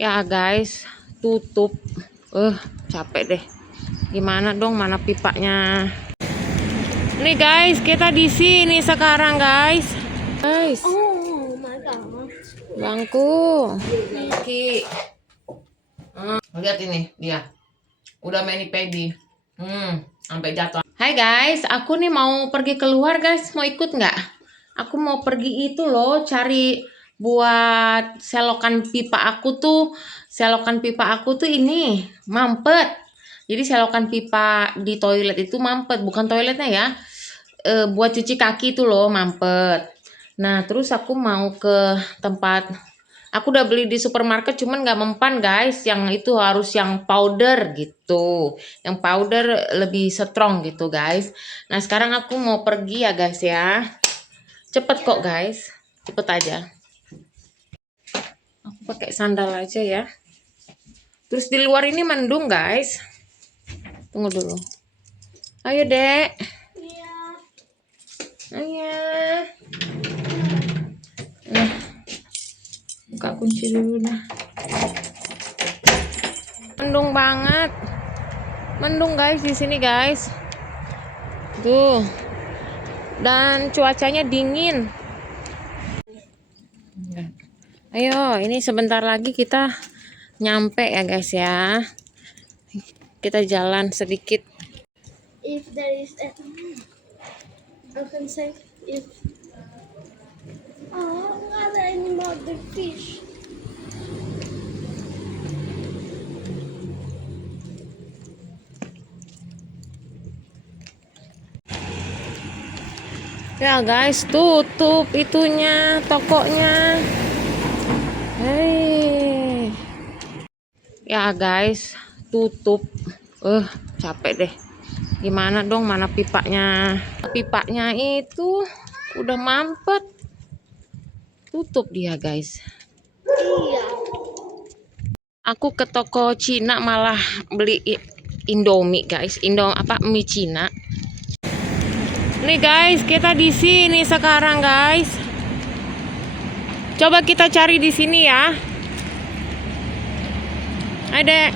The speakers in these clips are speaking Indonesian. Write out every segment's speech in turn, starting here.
Ya guys, tutup. Capek deh. Gimana dong, mana pipanya? Nih guys, kita di sini sekarang guys. Guys, Oh my god. bangku. Ki. Lihat ini dia. Udah mani-pedi. Sampai jatuh. Hai guys, aku nih mau pergi keluar guys. Mau ikut nggak? Aku mau pergi itu loh, cari buat selokan pipa aku tuh. Selokan pipa aku tuh ini mampet. Jadi selokan pipa di toilet itu mampet, bukan toiletnya ya. Buat cuci kaki itu loh mampet. Nah terus aku mau ke tempat. Aku udah beli di supermarket cuman nggak mempan guys. Yang itu harus yang powder gitu. Yang powder lebih strong gitu guys. Nah sekarang aku mau pergi ya guys ya. Cepet kok guys. Cepet aja. Aku pakai sandal aja ya. Terus di luar ini mendung guys. Tunggu dulu. Ayo dek. Iya. Ayo. Nah, buka kunci dulu dah. Mendung banget. Mendung guys di sini guys. Tuh. Dan cuacanya dingin. Ayo, ini sebentar lagi kita nyampe ya guys ya. Kita jalan sedikit. If there is a I can say if nggak ada any mother fish. Ya guys, tutup itunya, tokonya. Hei. Ya guys, tutup. Capek deh. Gimana dong, mana pipanya? Pipanya itu udah mampet. Tutup dia guys. Iya. Aku ke toko Cina malah beli Indomie guys. Mie Cina. Nih guys, kita di sini sekarang guys. Coba kita cari di sini ya. Ada.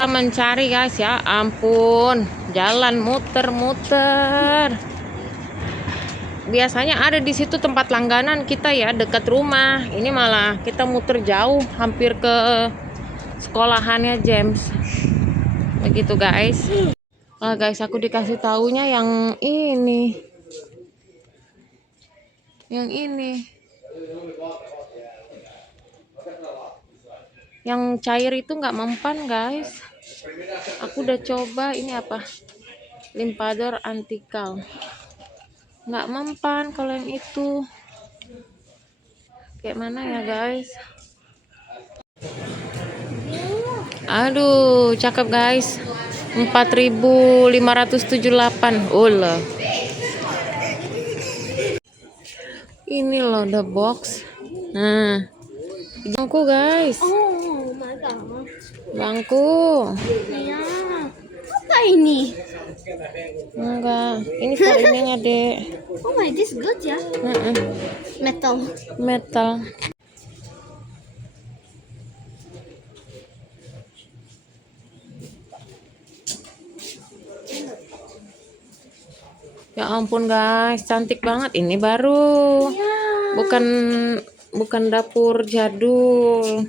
Kita mencari guys ya. Ampun, jalan muter-muter. Biasanya ada di situ tempat langganan kita ya, dekat rumah. Ini malah kita muter jauh, hampir ke sekolahannya James. Begitu guys. Guys, aku dikasih taunya yang ini. Yang ini. Yang cair itu nggak mempan guys. Aku udah coba, ini apa? Limpador antikal. Nggak mempan kalau yang itu. Kayak mana ya guys? Aduh, cakep guys. 4.578. Ulah. Ini loh the box. Nah, bangku guys. Oh my god. Bangku. Iya. Apa ini? Enggak. Ini for ininya dek. Oh my, this good ya. Metal. Metal. Ya ampun guys, cantik banget. Ini baru. Iya. Bukan dapur jadul.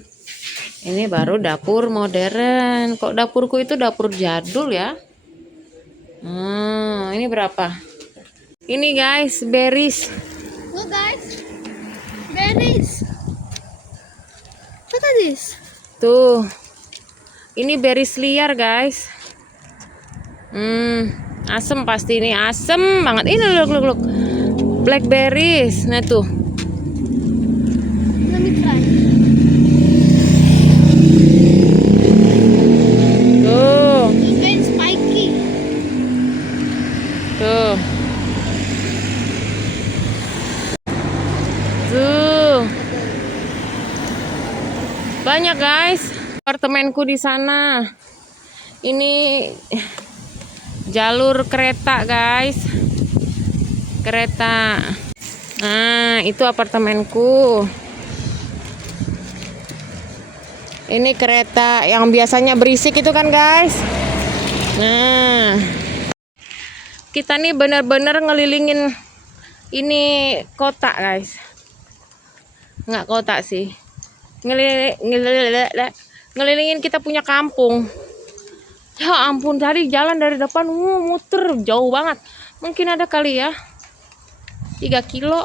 Ini baru dapur modern. Kok dapurku itu dapur jadul ya? Ini berapa? Ini guys, berries. Look guys. Berries. Look at this. Tuh. Ini berries liar guys. Asem pasti ini, asem banget. Ini look. Blackberries. Nah tuh. Let me try. Tuh. It's very spiky. Tuh. Tuh. Banyak guys. apartemenku di sana. Ini jalur kereta, guys. Kereta. Nah, itu apartemenku. Ini kereta yang biasanya berisik itu kan, guys. Nah, kita nih bener-bener ngelilingin ini kota, guys. Nggak kota sih. Ngelilingin kita punya kampung. Ya ampun, tadi jalan dari depan muter jauh banget. Mungkin ada kali ya 3 kilo.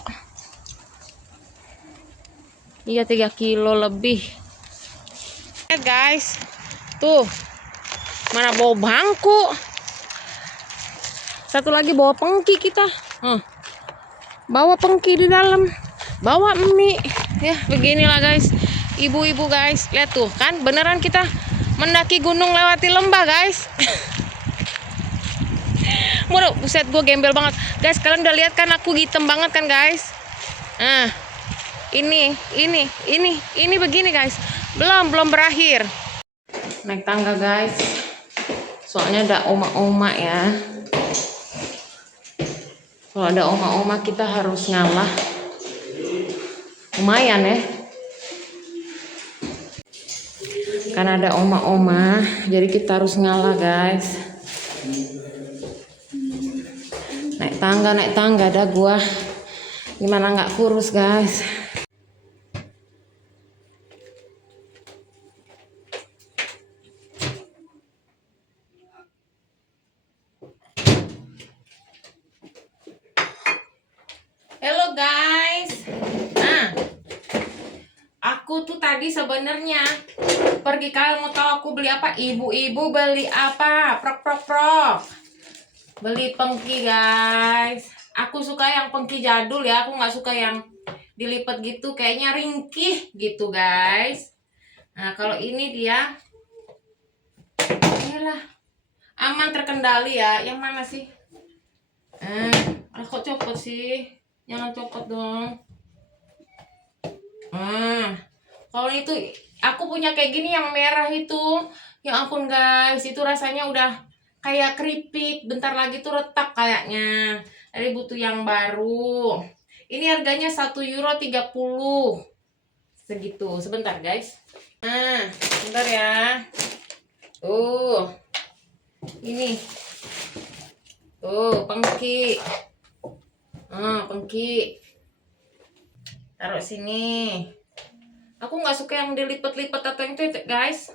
Iya, 3 kilo lebih. Guys, tuh mana bawa bangku, satu lagi bawa pengki kita. Bawa pengki di dalam, bawa mie. Ya beginilah guys, ibu-ibu guys, lihat tuh kan, beneran kita mendaki gunung lewati lembah guys. Waduh, buset, gue gembel banget guys. Kalian udah lihat kan aku hitam banget kan guys. Nah, ini begini guys. Belum berakhir. Naik tangga guys. Soalnya ada oma-oma ya. Kalau ada oma-oma kita harus ngalah. Lumayan ya. Karena ada oma-oma, jadi kita harus ngalah guys. Naik tangga ada gua. Gimana nggak kurus guys. Halo guys. Nah, aku tuh tadi sebenarnya pergi, kalian mau tahu aku beli apa? Ibu-ibu beli apa? Prok. Beli pengki guys. Aku suka yang pengki jadul ya. Aku nggak suka yang dilipat gitu, kayaknya ringkih gitu guys. Nah kalau ini dia, inilah aman, terkendali ya. Yang mana sih? Kok copot sih? Jangan copot dong. Kalau itu aku punya kayak gini yang merah itu. Ya ampun guys, itu rasanya udah kayak keripik. Bentar lagi tuh retak kayaknya. Jadi butuh yang baru. Ini harganya 1,30 euro. Segitu. Sebentar guys. Nah, sebentar ya. Ini. Pengki. Pengki. Taruh sini. Aku nggak suka yang dilipat-lipat atau yang itu guys.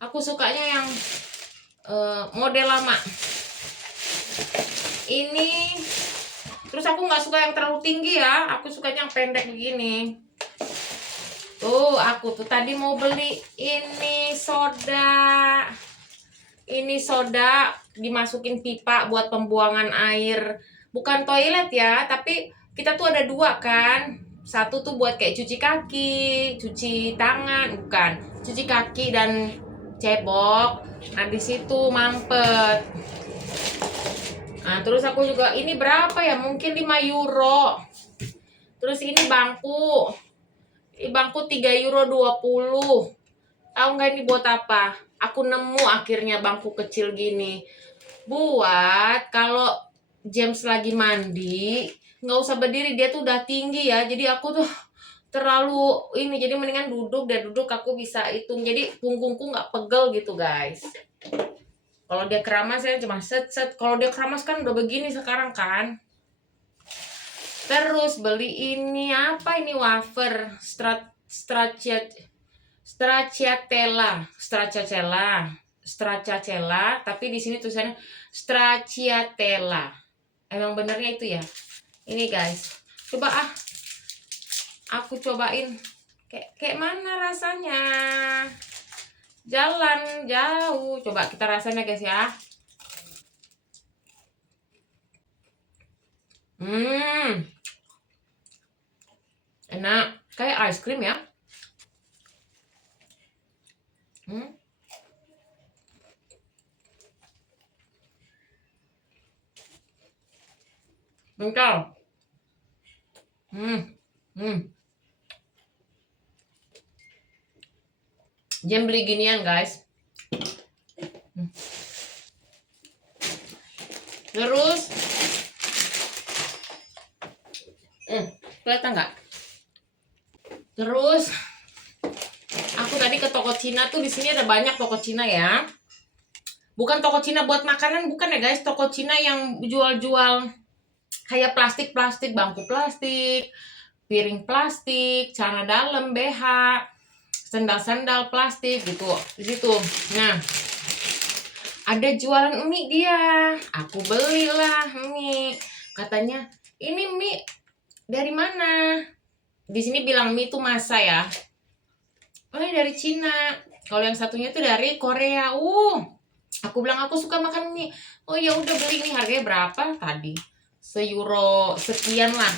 Aku sukanya yang model lama. Ini. Terus aku nggak suka yang terlalu tinggi ya. Aku sukanya yang pendek begini. Aku tuh tadi mau beli ini soda. Ini soda dimasukin pipa buat pembuangan air. Bukan toilet ya, tapi kita tuh ada 2 kan. Satu tuh buat kayak cuci kaki, cuci tangan, bukan. Cuci kaki dan cebok. Nah, di situ mampet. Nah, terus aku juga ini berapa ya? Mungkin 5 euro. Terus ini bangku. Ini bangku 3,20 euro. Tahu nggak ini buat apa? Aku nemu akhirnya bangku kecil gini. Buat kalau James lagi mandi, nggak usah berdiri, dia tuh udah tinggi ya. Jadi aku tuh terlalu ini, jadi mendingan duduk aku bisa hitung. Jadi punggungku nggak pegel gitu guys. Kalau dia keramas ya cuma set. Kalau dia keramas kan udah begini sekarang kan. Terus beli ini apa ini, wafer stracciatella, tapi di sini tulisannya stracciatella. Emang benernya itu ya. Ini guys, coba aku cobain kayak mana rasanya. Jalan jauh, coba kita rasanya guys ya. Enak, kayak ice cream ya. Bentar. Jam beli ginian guys. Terus kelihatan nggak? Terus aku tadi ke toko Cina tuh, di sini ada banyak toko Cina ya. Bukan toko Cina buat makanan, bukan ya guys. Toko Cina yang jual-jual kayak plastik-plastik, bangku plastik, piring plastik, celana dalam, BH, sendal-sendal plastik gitu di situ. Nah, ada jualan mie dia. Aku belilah mie. Katanya, "Ini mie dari mana?" Di sini bilang mie itu masa ya. Oh, ini dari Cina. Kalau yang satunya tuh dari Korea. Aku bilang aku suka makan mie. Oh ya udah beli nih, harganya berapa tadi? €1 sekian lah.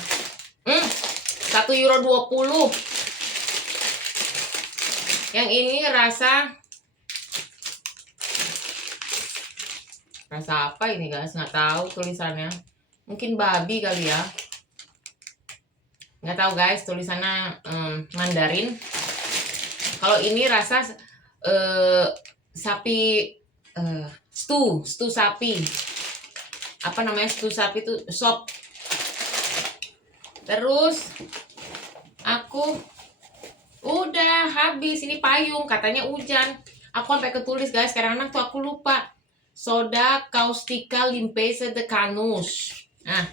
€1.20. Yang ini rasa apa ini guys? Nggak tahu tulisannya. Mungkin babi kali ya. Nggak tahu guys, tulisannya Mandarin. Kalau ini rasa sapi, stew sapi. Apa namanya, stew sapi itu sop. Terus aku udah habis ini payung, katanya hujan. Aku sampai ketulis guys, sekarang tuh aku lupa. Soda caustica limpeza de Canos. Nah,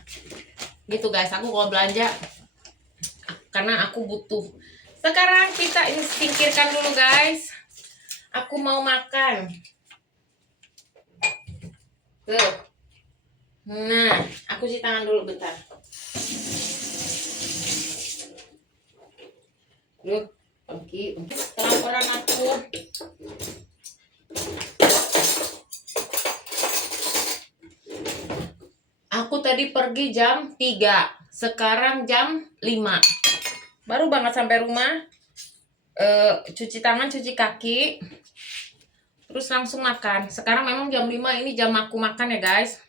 gitu guys, aku kalau belanja karena aku butuh. Sekarang kita ini singkirkan dulu guys. Aku mau makan. Tuh. Nah, aku cuci tangan dulu bentar. Yuk, pergi laporan aku. Aku tadi pergi jam 3, sekarang jam 5. Baru banget sampai rumah. Cuci tangan, cuci kaki, terus langsung makan. Sekarang memang jam 5 ini jam aku makan ya guys.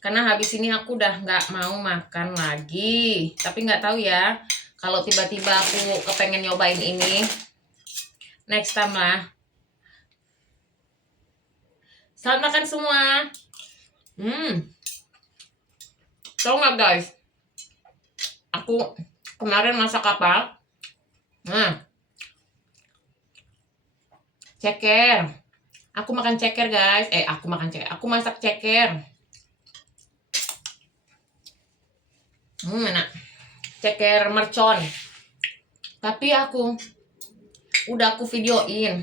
Karena habis ini aku udah nggak mau makan lagi. Tapi nggak tahu ya, kalau tiba-tiba aku kepengen nyobain ini, next time lah. Selamat makan semua. Tahu nggak guys, aku kemarin masak apa? Nah, ceker. Aku makan ceker guys. Aku makan ceker. Aku masak ceker. Enak. Ceker mercon. Tapi aku videoin.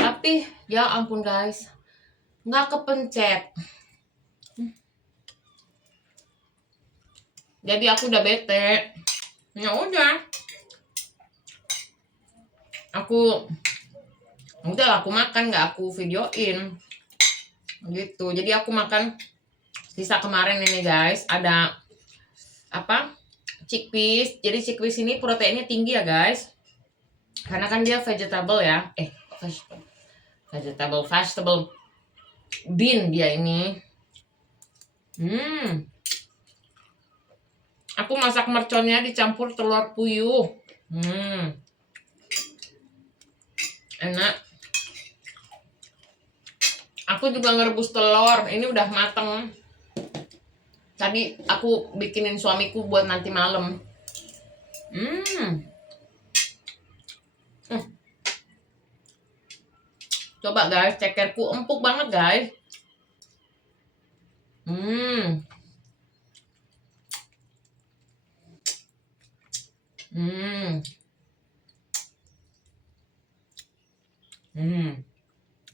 Tapi ya ampun guys, nggak kepencet. Jadi aku udah bete. Ya udah. Aku makan, nggak aku videoin. Gitu. Jadi aku makan sisa kemarin ini guys. Ada apa? Chickpeas. Jadi chickpeas ini proteinnya tinggi ya guys. Karena kan dia vegetable ya. Vegetable bean dia ini. Aku masak merconnya dicampur telur puyuh. Enak. Aku juga ngerebus telur. Ini udah mateng. Tadi aku bikinin suamiku buat nanti malam. Coba guys, cekerku empuk banget guys.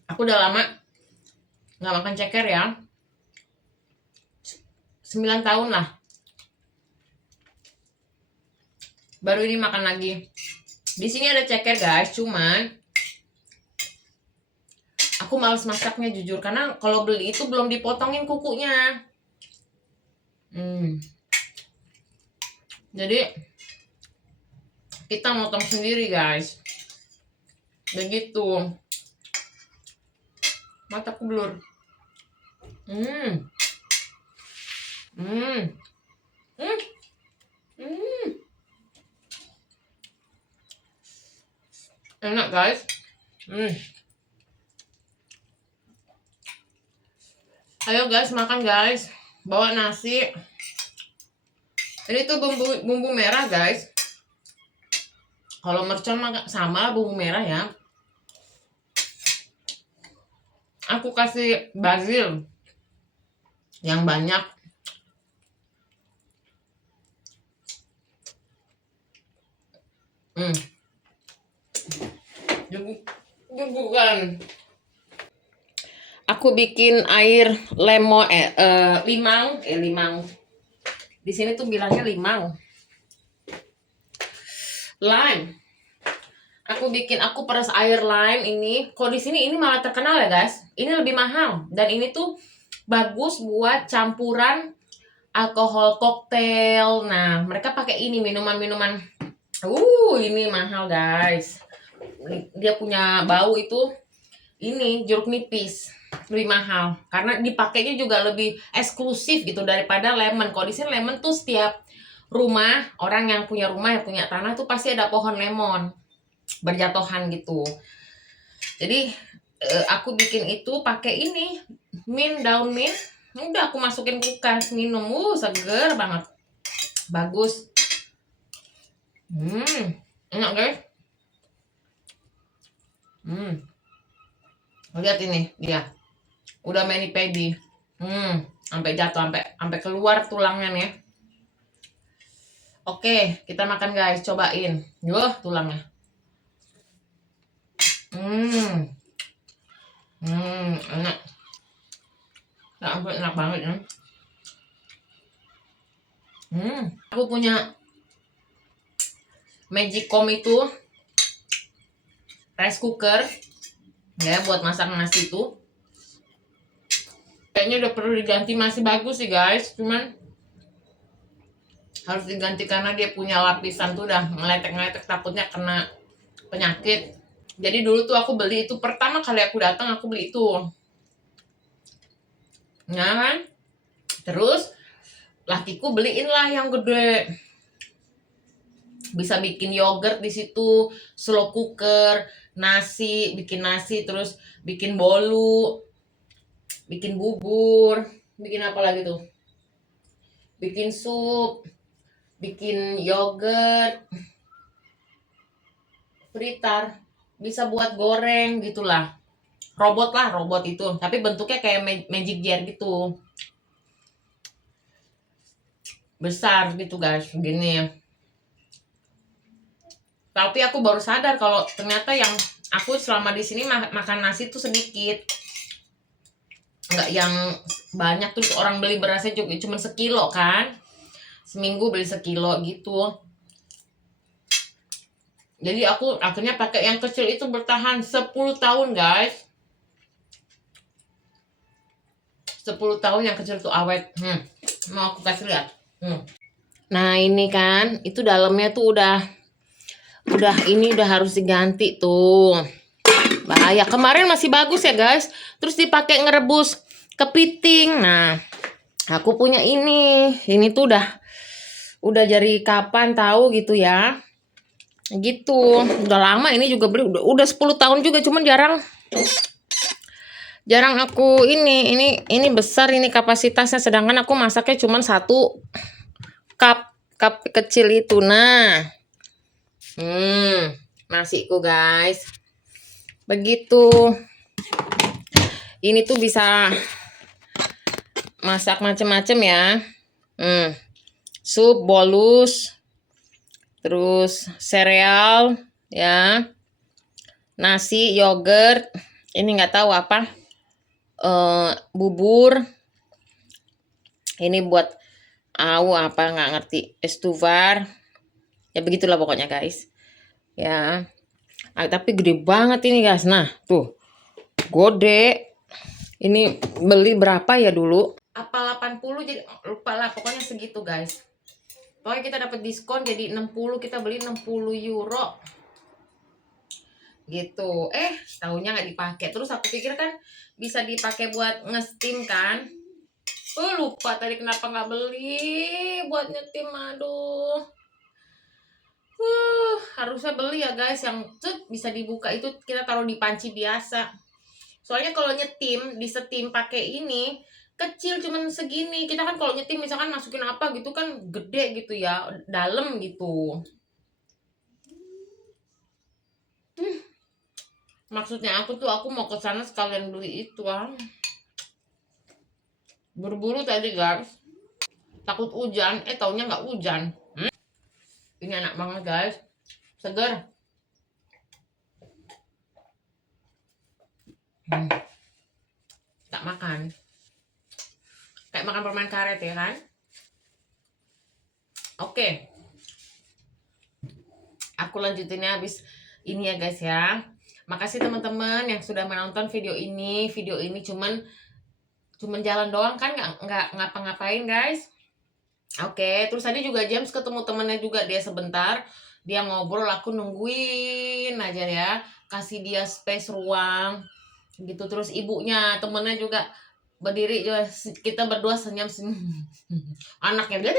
Aku udah lama nggak makan ceker ya. 9 tahun lah. Baru ini makan lagi. Di sini ada ceker guys, cuman aku males masaknya jujur, karena kalau beli itu belum dipotongin kukunya. Jadi kita motong sendiri guys. Begitu. Mataku blur. Enak guys. Ayo guys, makan guys. Bawa nasi. Ini tuh bumbu merah guys. Kalau mercon mah sama lah bumbu merah ya. Aku kasih basil yang banyak. Jugukan. Aku bikin air limau. Di sini tuh bilangnya limau. Lime. Aku peras air lime ini. Kok di sini ini malah terkenal ya guys. Ini lebih mahal dan ini tuh bagus buat campuran alkohol koktail. Nah, mereka pakai ini minuman-minuman. Ini mahal guys. Dia punya bau itu ini jeruk nipis. Lebih mahal karena dipakainya juga lebih eksklusif gitu daripada lemon. Kalau di sini lemon tuh setiap rumah, orang yang punya rumah, yang punya tanah tuh pasti ada pohon lemon berjatuhan gitu. Jadi aku bikin itu pakai ini daun mint. Udah aku masukin kulkas, minum. Seger banget. Bagus. Enak guys. Lihat ini dia. Udah mani pedi. Sampai jatuh, sampai keluar tulangnya nih. Oke, kita makan guys, cobain. Yuh, tulangnya. Enak. Ya ampun, enak banget ya. Aku punya Magicom itu rice cooker ya buat masak nasi itu. Kayaknya udah perlu diganti, masih bagus sih guys, cuman harus diganti karena dia punya lapisan tuh udah ngeletek-ngeletek, takutnya kena penyakit. Jadi dulu tuh aku beli itu, pertama kali aku datang aku beli itu. Nah kan, terus lakiku beliin lah yang gede. Bisa bikin yogurt di situ, slow cooker, nasi, bikin nasi, terus bikin bolu, bikin bubur, bikin apa lagi tuh? Bikin sup, bikin yogurt, fritar, bisa buat goreng gitulah. Robot itu, tapi bentuknya kayak magic jar gitu. Besar gitu guys, gini. Tapi aku baru sadar kalau ternyata yang aku selama di sini makan nasi tuh sedikit. Enggak yang banyak, terus orang beli berasnya juga cuma sekilo kan. Seminggu beli sekilo gitu. Jadi aku akhirnya pakai yang kecil itu, bertahan 10 tahun guys. 10 tahun yang kecil tuh awet. Mau aku kasih lihat. Nah ini kan, itu dalamnya tuh udah ini udah harus diganti tuh. Bahaya. Kemarin masih bagus ya guys. Terus dipakai ngerebus kepiting. Nah, aku punya ini. Ini tuh udah dari kapan tahu gitu ya. Gitu. Udah lama ini juga beli, udah 10 tahun juga, cuman jarang aku ini besar ini kapasitasnya, sedangkan aku masaknya cuman 1 cup kecil itu. Nah, nasiku guys. Begitu. Ini tuh bisa masak macem-macem ya. Sup, bolus, terus sereal ya, nasi, yogurt, ini nggak tahu apa, bubur, ini buat apa nggak ngerti, estuvar ya, begitulah pokoknya guys ya. Tapi gede banget ini guys. Nah tuh gede. Ini beli berapa ya dulu, apa 80, jadi lupa lah, pokoknya segitu guys. Pokoknya kita dapat diskon jadi 60, kita beli 60 euro gitu. Tahunya nggak dipakai. Terus aku pikir kan bisa dipakai buat nge-steam kan. Lupa tadi kenapa nggak beli buat nyetim. Aduh, Harusnya beli ya guys yang bisa dibuka itu, kita taruh di panci biasa. Soalnya kalau nyetim, disetim pakai ini kecil cuman segini. Kita kan kalau nyetim misalkan masukin apa gitu kan gede gitu ya, dalam gitu. Maksudnya aku mau ke sana sekalian beli itu Buru-buru tadi guys. Takut hujan, taunya nggak hujan. Ini enak banget guys, seger. Tak makan kayak makan permen karet ya kan. Oke, aku lanjutinnya habis ini ya guys ya. Makasih teman-teman yang sudah menonton video ini. Video ini cuman jalan doang kan, nggak ngapa-ngapain guys. Oke, terus tadi juga James ketemu temennya juga, dia sebentar, dia ngobrol, aku nungguin aja ya, kasih dia space ruang gitu. Terus ibunya temennya juga berdiri juga, kita berdua senyum-senyum. Anaknya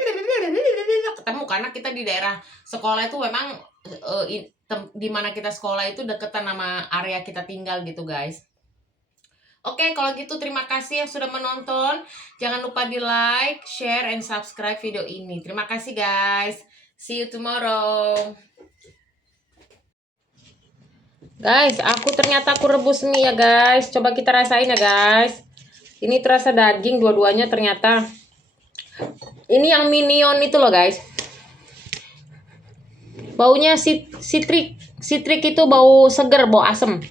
ketemu karena kita di daerah sekolah itu memang di mana kita sekolah itu deketan sama area kita tinggal gitu guys. Oke, kalau gitu terima kasih yang sudah menonton. Jangan lupa di like, share, and subscribe video ini. Terima kasih guys. See you tomorrow. Guys, ternyata aku rebus mie ya guys. Coba kita rasain ya guys. Ini terasa daging dua-duanya ternyata. Ini yang minion itu loh guys. Baunya citrik. Citrik itu bau seger, bau asem.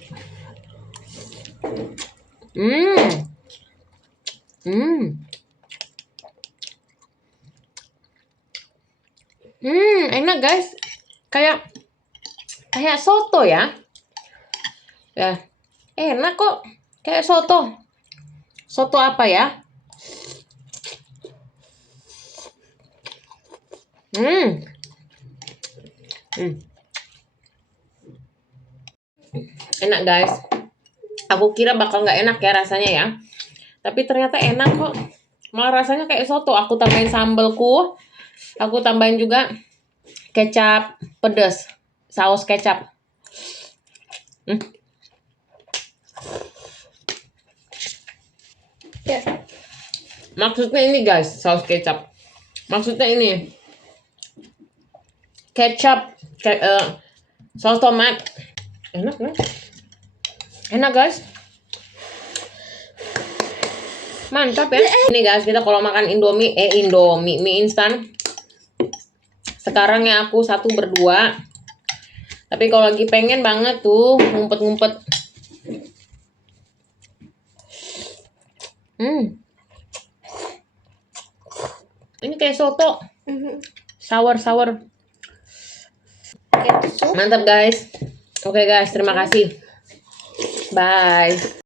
Enak guys. Kayak soto ya. Ya. Enak kok. Kayak soto. Soto apa ya? Enak guys. Aku kira bakal nggak enak ya rasanya ya. Tapi ternyata enak kok. Malah rasanya kayak soto. Aku tambahin sambelku. Aku tambahin juga kecap pedas. Saus kecap. Maksudnya ini guys, saus kecap. Maksudnya ini kecap, saus tomat. Enak kan? Enak guys. Mantap ya. Ini guys, kita kalau makan Indomie mie instan. Sekarang ya aku satu berdua. Tapi kalau lagi pengen banget tuh ngumpet-ngumpet. Ini kayak soto. Sour. Mantap guys. Oke guys, terima kasih. Bye.